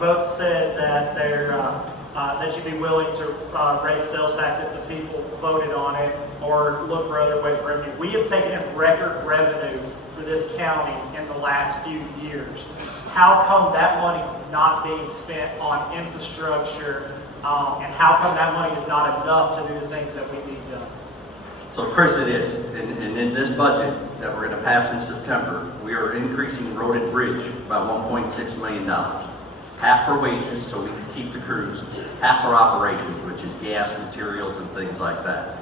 both said that that you'd be willing to raise sales tax if the people voted on it or look for other ways of revenue. We have taken in record revenue for this county in the last few years. How come that money is not being spent on infrastructure, and how come that money is not enough to do the things that we need done? So Chris, it is, and in this budget that we're going to pass in September, we are increasing road and bridge by $1.6 million. Half for wages, so we can keep the crews, half for operations, which is gas, materials, and things like that.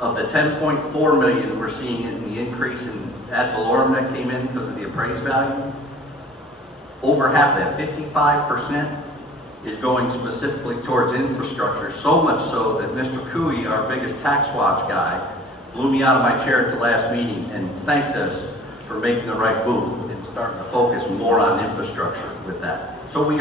Of the $10.4 million we're seeing in the increase in ad valorem that came in because of the appraised value, over half of that, 55%, is going specifically towards infrastructure, so much so that Mr. Cooey, our biggest tax watch guy, blew me out of my chair at the last meeting and thanked us for making the right move and starting to focus more on infrastructure with that. So we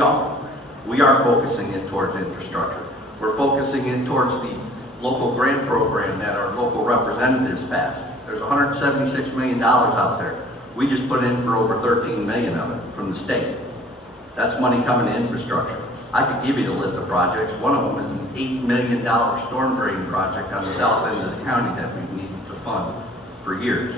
are focusing in towards infrastructure. We're focusing in towards the local grant program that our local representatives passed. There's $176 million out there. We just put in for over $13 million of it from the state. That's money coming to infrastructure. I could give you the list of projects. One of them is an $8 million storm drain project on the south end of the county that we've needed to fund for years.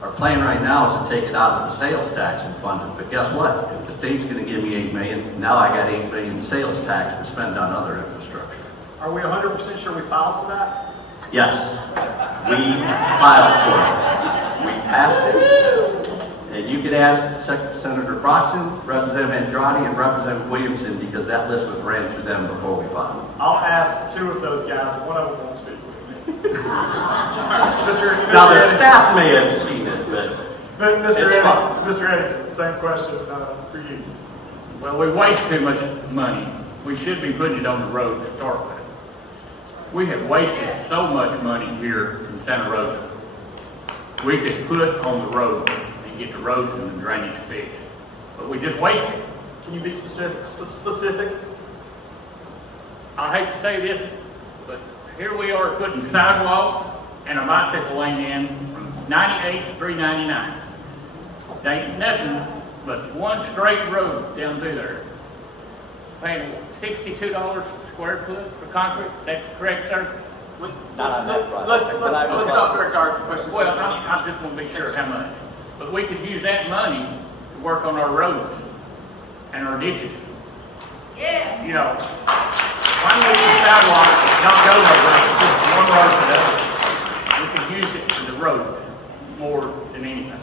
Our plan right now is to take it out of the sales tax and fund it, but guess what? If the state's going to give me $8 million, now I got $8 million sales tax to spend on other infrastructure. Are we 100% sure we filed for that? Yes, we filed for it. We passed it. And you could ask Senator Broxton, Representative Andrade, and Representative Williamson, because that list was ran through them before we filed. I'll ask two of those guys. One of them won't speak with me. Now, their staff may have seen it, but Mr. Eddington, same question for you. Well, we waste too much money. We should be putting it on the road to start with. We have wasted so much money here in Santa Rosa. We could put on the roads and get the roads and the drainage fixed, but we just waste it. Can you be specific? I hate to say this, but here we are putting sidewalks and a bicycle lane in from 98 to 399. There ain't nothing but one straight road down through there. Paying $62 square foot for concrete, is that correct, sir? Not on that front. Let's stop there, Carter. Question. Well, I just want to be sure how much. But we could use that money to work on our roads and our ditches. Yes. You know, why don't we use sidewalks, don't go nowhere, it's just one road to the other. We could use it for the roads more than anything.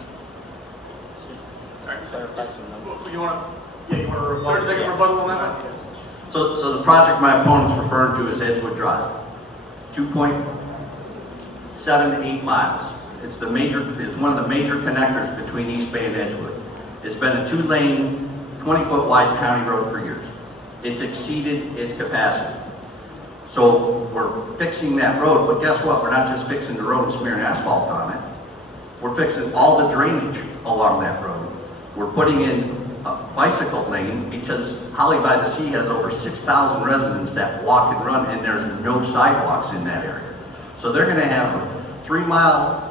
All right. You want to rebuttal? 30-second rebuttal on that one? So the project my opponent's referring to is Edgewood Drive. 2.78 miles. It's one of the major connectors between East Bay and Edgewood. It's been a 2-lane, 20-foot wide county road for years. It's exceeded its capacity. So we're fixing that road, but guess what? We're not just fixing the road and smearing asphalt on it. We're fixing all the drainage along that road. We're putting in a bicycle lane because Holly by the Sea has over 6,000 residents that walk and run, and there's no sidewalks in that area. So they're going to have a 3-mile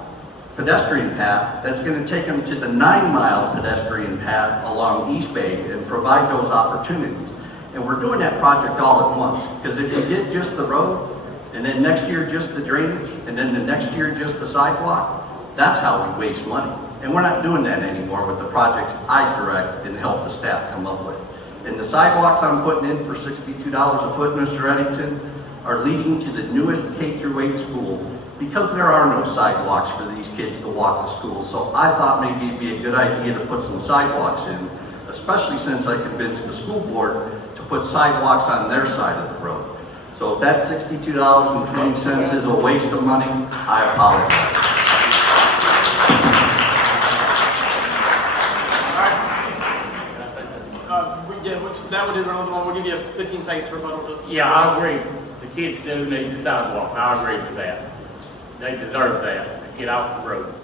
pedestrian path that's going to take them to the 9-mile pedestrian path along East Bay and provide those opportunities. And we're doing that project all at once, because if you did just the road, and then next year just the drainage, and then the next year just the sidewalk, that's how we waste money. And we're not doing that anymore with the projects I direct and help the staff come up with. And the sidewalks I'm putting in for $62 a foot, Mr. Eddington, are leading to the newest K-8 school, because there are no sidewalks for these kids to walk to school. So I thought maybe it'd be a good idea to put some sidewalks in, especially since I convinced the school board to put sidewalks on their side of the road. So if that $62.20 is a waste of money, I apologize. That would do another one. We'll give you 15 seconds for rebuttal. Yeah, I agree. The kids do need the sidewalk. I agree with that. They deserve that to get off the road.